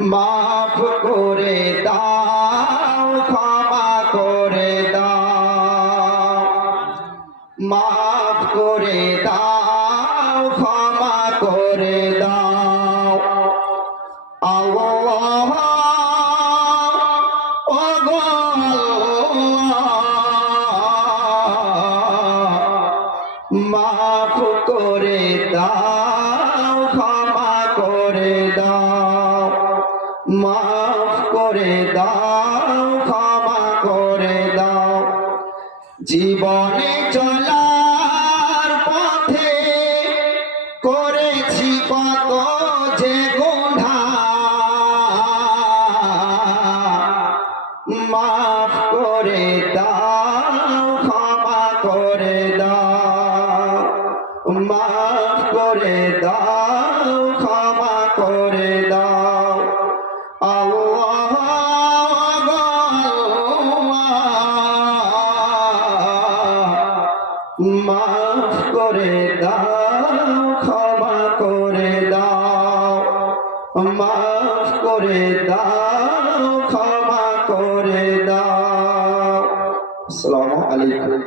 মাফ করে দাও, ক্ষমা করে দাও। মাফ করে দাও, ক্ষমা করে দাও। আল্লাহ মাফ করে দাও, ক্ষমা করে দাও। মাফ করে দাও, ক্ষমা করে দাও। জীবনে চলার পথে করেছি কত যে গুণা মাফ করে দাও, ক্ষমা করে দাও। মাফ করে দাও। মাফ করে দাও ক্ষমা করে দাও। মাফ করে দাও ক্ষমা করে দাও। আসসালামু আলাইকুম।